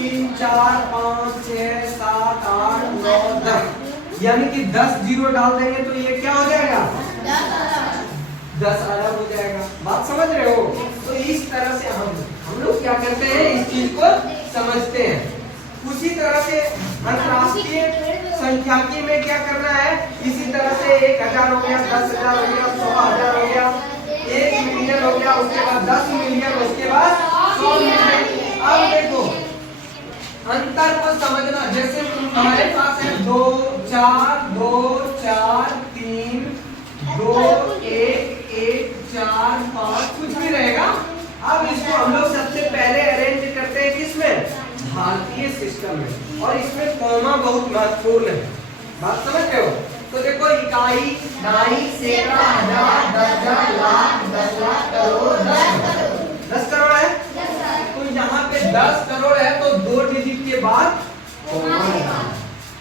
3 4 5 6 7 8 9 10 यानी कि 10 जीरो डाल देंगे तो ये क्या हो जाएगा 10 अलग हो जाएगा। बात समझ रहे हो? तो इस तरह से हम लोग क्या करते हैं, इस चीज को समझते हैं। उसी तरह से अंतरराष्ट्रीय संख्याकी में क्या करना है, इसी तरह से 1000 हो गया, 10,000 हो गया, 100,000 हो गया, 1 मिलियन हो गया, उसके बाद 10 मिलियन, उसके बाद 100 मिलियन। अब देखो अंतर को समझना, जैसे हमारे पास है 2 4 2 4 3 2 1 1 4 5 कुछ भी रहेगा। अब इसको हम लोग सबसे पहले अरेंज करते हैं किसमें, भारतीय सिस्टम में, और इसमें कॉमा बहुत महत्वपूर्ण है। बात समझ रहे हो? तो देखो इकाई, दहाई, सैकड़ा, हजार, 10,000, लाख, 10 लाख, करोड़, 10 करोड़ है। तो यहाँ पे 10 करोड़ है तो 2 डिजिट के बाद कॉमा लगाना,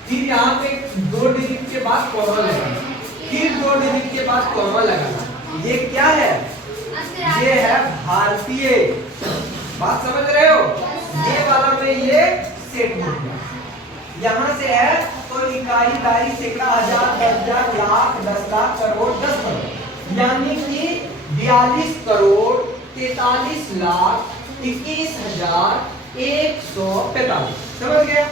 फिर यहाँ पे 2 डिजिट के बाद कॉमा लगाना, फिर 2 डिजिट के बाद कॉमा लगाना। ये क्या है, ये है भारतीय। बात समझ रहे हो? ये वाला में ये सेट हो गया। यहाँ से है तो इकाई, दहाई, सैकड़ा, हजार, 10,000, लाख, 10 लाख, करोड़, 10 करोड़, यानी कि 42 करोड़ 43 लाख 21,145। समझ गया?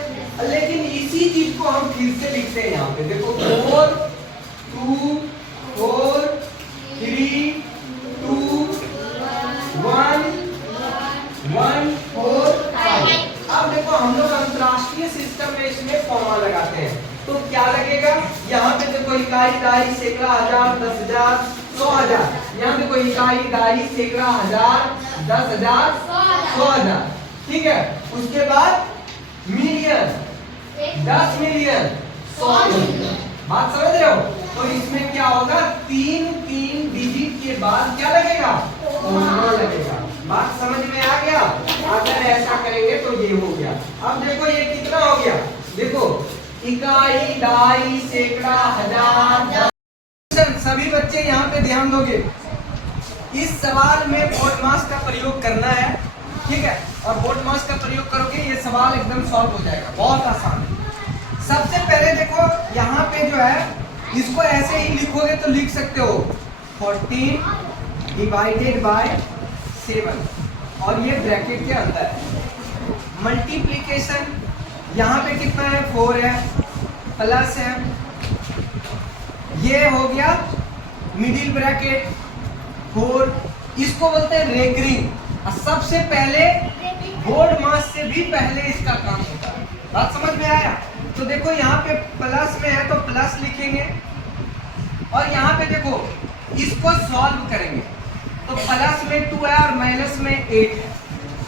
लेकिन इसी चीज को हम फिर से लिखते हैं यहाँ पे, देखो 4 2 4 3 2 1 1 4 5। अब देखो हम लोग अंतरराष्ट्रीय सिस्टम में इसमें कॉमा लगाते हैं तो क्या लगेगा, यहाँ पे देखो इकाई, दहाई, सैकड़ा, हजार, 10,000, 100,000। यहाँ देखो इकाई, दहाई, सैकड़ा, हजार, 10,000, 100,000। ठीक है, उसके बाद मिलियन, 10 मिलियन, 100 मिलियन। बात समझ रहे हो? तो इसमें क्या होगा, 3 डिजिट के बाद क्या लगेगा, कॉमा लगेगा। बात समझ में आ गया? अगर ऐसा करेंगे तो ये हो गया। अब देखो ये कितना हो गया, देखो इकाई, दहाई, सैकड़ा, हजार, 10। सभी बच्चे यहाँ पे ध्यान दोगे, इस सवाल में बोडमास का प्रयोग करना है। ठीक है, और बोडमास का प्रयोग करोगे ये सवाल एकदम सॉल्व हो जाएगा, बहुत आसान है। सबसे पहले देखो यहाँ पे जो है इसको ऐसे ही लिखोगे तो लिख सकते हो 14 डिवाइडेड बाय 7, और ये ब्रैकेट के अंदर है। मल्टीप्लिकेशन यहाँ पे कितना है, 4 है, प्लस है, ये हो गया मिडिल ब्रैकेट 4, इसको बोलते हैं रेगरिंग। सबसे पहले बोर्ड मास से भी पहले इसका काम होता है। बात समझ में आया? तो देखो यहाँ पे प्लस में है तो प्लस लिखेंगे, और यहाँ पे देखो इसको सॉल्व करेंगे तो प्लस में 2 है और माइनस में 8 है।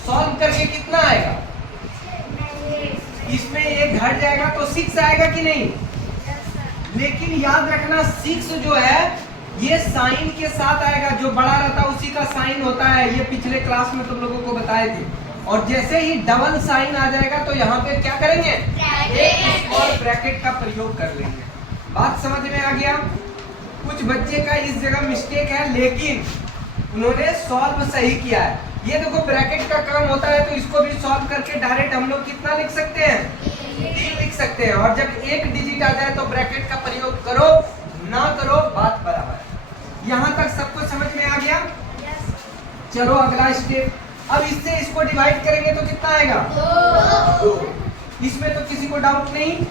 सॉल्व करके कितना आएगा, इसमें ये घट जाएगा तो 6 आएगा कि नहीं। लेकिन याद रखना 6 जो है ये साइन के साथ आएगा, जो बड़ा रहता है उसी का साइन होता है। ये पिछले क्लास में तुम लोगों को बताए थे। और जैसे ही डबल साइन आ जाएगा तो यहाँ पे क्या करेंगे, एक स्मॉल ब्रैकेट का प्रयोग कर लेंगे। बात समझ में आ गया? कुछ बच्चे का इस जगह मिस्टेक है, लेकिन उन्होंने सॉल्व सही किया है। ये देखो ब्रैकेट का काम होता है तो इसको भी सॉल्व करके डायरेक्ट हम लोग कितना लिख सकते हैं, 3 लिख सकते हैं। और जब एक डिजिट आ जाए तो ब्रैकेट का प्रयोग करो ना करो बात बराबर है। यहाँ तक सबको समझ में आ गया? चलो अगला स्टेप। अब इससे इसको डिवाइड करेंगे तो कितना आएगा, 2। इसमें तो किसी को डाउट नहीं।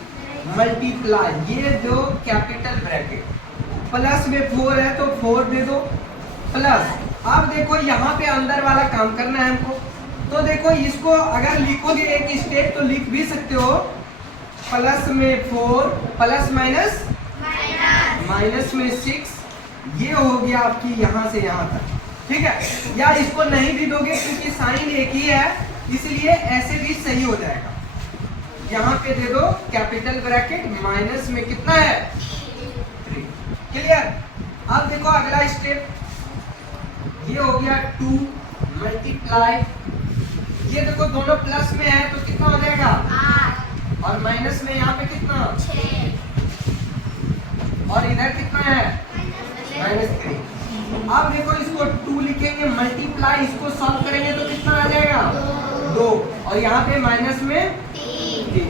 मल्टीप्लाई, ये जो कैपिटल ब्रैकेट, प्लस में 4 है तो 4 दे दो प्लस। अब देखो यहाँ पे अंदर वाला काम करना है हमको, तो देखो इसको अगर लिखोगे एक स्टेप तो लिख भी सकते हो, प्लस में 4 प्लस माइनस माइनस में 6, ये हो गया आपकी यहाँ से यहाँ तक। ठीक है, या इसको नहीं भी दोगे क्योंकि साइन एक ही है इसलिए ऐसे भी सही हो जाएगा। यहाँ पे दे दो कैपिटल ब्रैकेट, माइनस में कितना है, 3। क्लियर? अब देखो अगला स्टेप, ये हो गया 2 मल्टीप्लाई, ये देखो दोनों प्लस में है तो कितना हो जाएगा, 8, और माइनस में यहाँ पे कितना, 6, और इधर कितना है, -3। अब देखो इसको 2 लिखेंगे, मल्टीप्लाई इसको सॉल्व करेंगे तो कितना आ जाएगा, 2 और यहाँ पे माइनस में 3।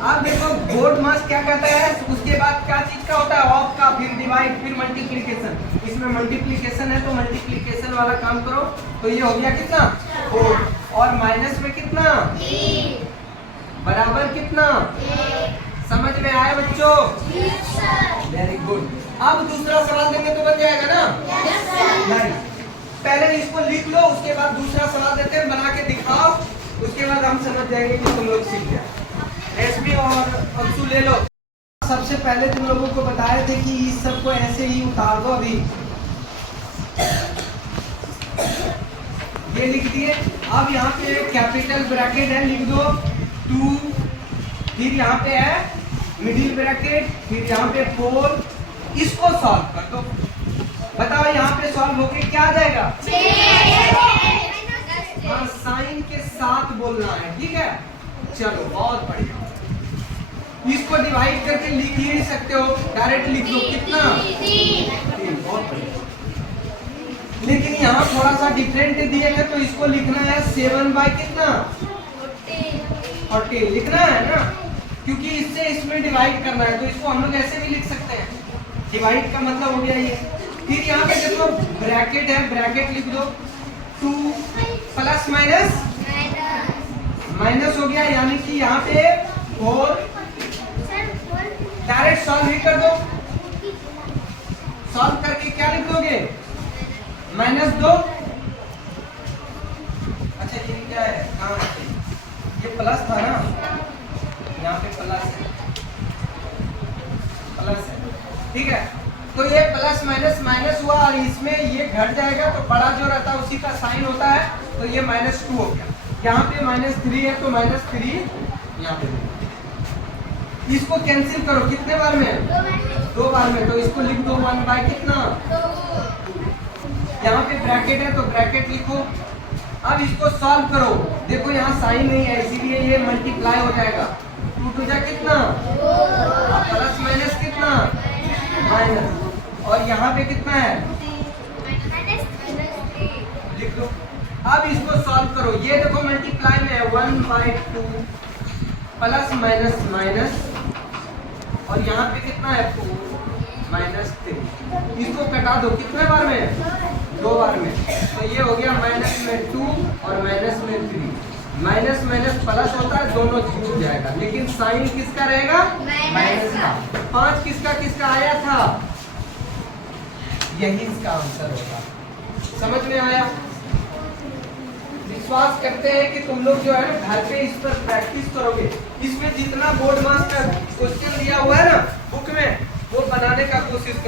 अब देखो बोर्ड मास क्या कहता है, उसके बाद क्या चीज का होता है, ऑफ का, फिर डिवाइड, फिर मल्टीप्लीकेशन। इसमें मल्टीप्लीकेशन है तो मल्टीप्लीकेशन वाला काम करो, तो ये हो गया कितना 4 और माइनस में कितना बराबर कितना, समझ में आया बच्चों? Very good. अब दूसरा सवाल देंगे तो बन जाएगा ना? नहीं, पहले इसको लिख लो, उसके बाद दूसरा सवाल देते हैं, बना के दिखाओ, उसके बाद हम समझ जाएंगे कि तुम लोग सीख गए। एसबी और अंशु ले लो। सबसे पहले तुम लोगों को बताए थे कि इस सब को ऐसे ही उतार दो। अभी ये लिख दिए। अब यहाँ पे कैपिटल ब्रैकेट है, लिख दो 2, फिर यहाँ पे है मिडिल ब्रैकेट, फिर यहाँ पे 4। इसको सॉल्व कर दो। बताओ यहाँ पे सॉल्व होके क्या आ जाएगा? हाँ, साइन के साथ बोलना है, ठीक है? चलो बहुत बढ़िया। इसको डिवाइड करके लिख ही नहीं सकते हो, डायरेक्ट लिख दो कितना 3। बहुत बढ़िया। लेकिन यहाँ थोड़ा सा डिफरेंट दिए हैं, तो इसको लिखना है 7 बाई कितना 14 लिखना है ना, क्योंकि इससे इसमें डिवाइड करना है, तो इसको हम लोग ऐसे भी लिख सकते हैं। डिवाइड का मतलब हो गया ये। फिर यहाँ पे देखो ब्रैकेट है, ब्रैकेट लिख दो 2 प्लस माइनस माइनस हो गया, यानी कि यहाँ पे 4। डायरेक्ट सॉल्व ही कर दो। सॉल्व करके क्या लिख दोगे? -2। अच्छा ये क्या है? हाँ ये प्लस था ना, यहाँ पे प्लस है, ठीक है? तो ये प्लस माइनस माइनस हुआ और इसमें ये घट जाएगा, तो बड़ा जो रहता है उसी का साइन होता है, तो ये -2 हो गया। यहाँ पे -3 है तो -3 यहाँ पे। इसको कैंसिल करो, कितने बार में? 2 बार में, तो इसको लिख दो 1 बाई कितना। यहाँ पे ब्रैकेट है तो ब्रैकेट लिखो। अब इसको सॉल्व करो, देखो यहाँ साइन नहीं है, इसीलिए ये मल्टीप्लाई हो जाएगा। 2 टू जा कितना, प्लस माइनस कितना माइनस, और यहाँ पे कितना है लिख दो। अब इसको सॉल्व करो, ये देखो मल्टीप्लाई में है 1/2 प्लस माइनस माइनस, और यहाँ पे कितना है 4 -3। इसको कटा दो, कितने बार में? 2 बार में, तो ये हो गया माइनस में 2 और माइनस में 3। माइनस माइनस प्लस होता है, दोनों छूट जाएगा, लेकिन साइन किसका रहेगा? माइनस का। 5 किसका किसका आया था? यही इसका आंसर होगा। समझ में आया? विश्वास करते हैं कि तुम लोग जो है ना घर पे इस पर प्रैक्टिस करोगे। इसमें जितना बोर्ड मास का क्वेश्चन दिया हुआ है ना बुक में, वो बनाने का कोशिश करो।